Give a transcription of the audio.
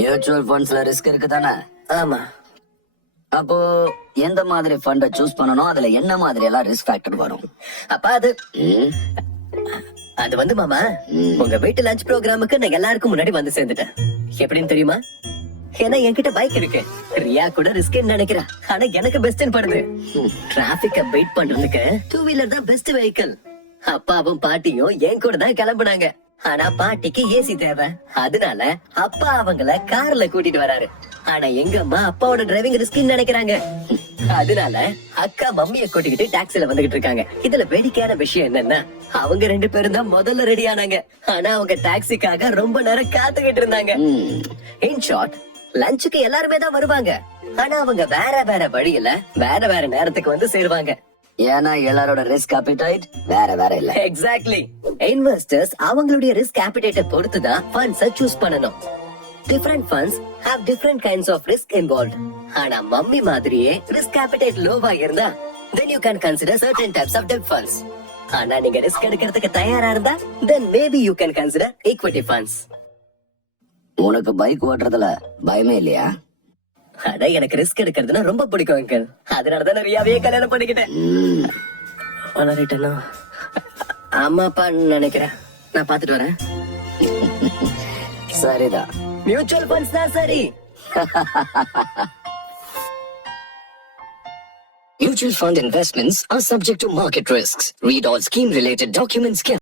Mutual ஃபண்ட்ஸ்ல risk இருக்கு தானே? ஆமா. அப்போ எந்த மாதிரி ஃபண்ட சூஸ் பண்ணனும், அதுல என்ன மாதிரி எல்லாம் ரிஸ்க் ஃபேக்டர் வரும்? அப்பா அது வந்து மாமா, உங்க வீட்டு லஞ்ச் ப்ரோக்ராமுக்கு நான் எல்லாருக்கும் முன்னாடி வந்து சேர்ந்துட்டேன். எப்படின்னு தெரியுமா? ஏன்னா என்கிட்ட பைக் இருக்கு. ரியா கூட ரிஸ்க் நினைக்கிறா, ஆனா எனக்கு பெஸ்ட் படுது. டிராபிக்க பீட் பண்றதுக்கு 2 வீலர் தான் பெஸ்ட் வெஹிக்கிள். அப்பாவும் பாட்டியும் என் கூட தான் கிளம்புனாங்க. ஆனா பாட்டிக்கு ஏசி தேவை, அதனால அப்பா அவங்கள கார்ல கூட்டிட்டு வராரு. ஆனா எங்க அம்மா அப்பாவோட டிரைவிங் ரிஸ்க் நினைக்கிறாங்க. அதனால அக்கா மம்மிய கூட்டிக்கிட்டு டாக்ஸில வந்துகிட்டு இருக்காங்க. இதுல வேடிக்கையான விஷயம் என்னன்னா, அவங்க 2 பேரும் தான் முதல்ல ரெடி ஆனாங்க. ஆனா அவங்க டாக்ஸிக்காக ரொம்ப நேரம் காத்துக்கிட்டு இருந்தாங்க. இன் ஷார்ட், லஞ்சுக்கு எல்லாருமே தான் வருவாங்க. ஆனா அவங்க வேற வேற வழியில வேற வேற நேரத்துக்கு வந்து சேருவாங்க. ஏன்னா எல்லாரோட ரிஸ்க் அப்பிடைட் வேற வேற இல்ல. எக்ஸாக்ட்லி. இன்வெஸ்டர்ஸ் அவங்களுடைய ரிஸ்க் அப்பிடைட்ட பொறுத்து தான் ஃபண்ட்ஸ சூஸ் பண்ணனும். Different funds have different kinds of risk involved. ஆனா மம்மி மாதிரியே ரிஸ்க் அப்பிடைட் லோவா இருந்தா then you can consider certain types of debt funds. ஆனா நீங்க ரிஸ்க் எடுக்கிறதுக்கு தயாரா இருந்தா then maybe you can consider equity funds. உனக்கு பைக் ஓட்டுறதுல பயமே இல்லையா? அட எனக்கு ரிஸ்க் எடுக்கிறதுனா ரொம்ப பிடிக்கும் அங்கிள். அதனால தான் ரியாவே கல்யாணம் பண்ணிக்கிட்டேன். வளரிட்டேனா? அம்மா அப்பா நினைக்கிறேன். நான் பாத்துட்டு வரேன். சரிதான். மியூச்சுவல் ஃபண்ட்ஸ் தான் சரி. Mutual fund investments are subject to market risks. Read all scheme related documents carefully.